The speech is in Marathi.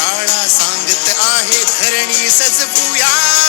शाळा सांगत आहे धरणी सजवूया.